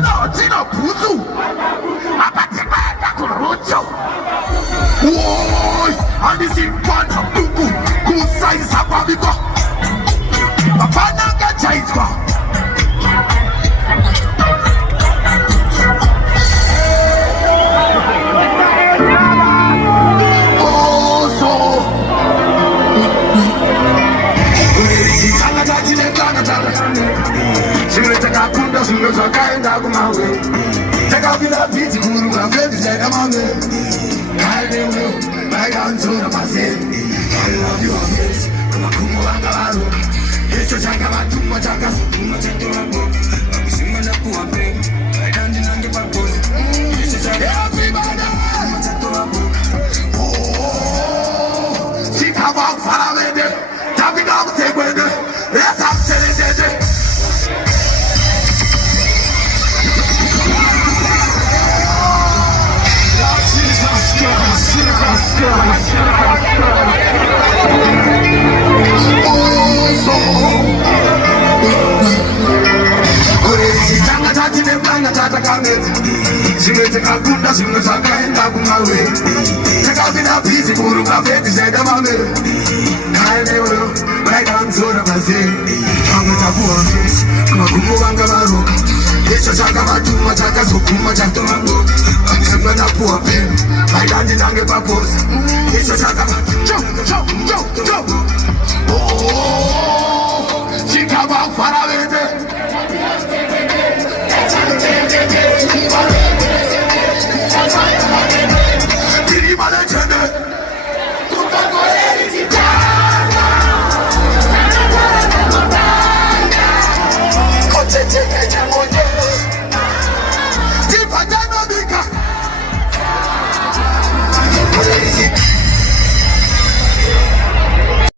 tina buzu apatikenda kurucho woi andisimpana buku kusaisa kwabiko apana ngachaiswa Zvinhu zvakaenda kumawe takapinda bhidzi kuruka fenzi chaita mamwe ainewe vaikanzora paseri ailaviwamesi kumakumo vanga varuka icho changa vatumwa chakazotuma chatorabo vakushima ndapuwa breki aida ndinange pagosi icho chakaapibada chatorabo chikava kuvhara vende tapinda kutekwende resakucheretete Zvimwe takakunda zvimwe zvakaenda kumawe takapinda bhizi kuruka fenzi chaida mamere ainewewo vaikanzora pazeri vamwe tapuwa fesi kumagumo vanga varuka icho chakavatuma chakazoguma chatorango vakanga ndapuwa peni vaida ndinange paposi icho chakavatuma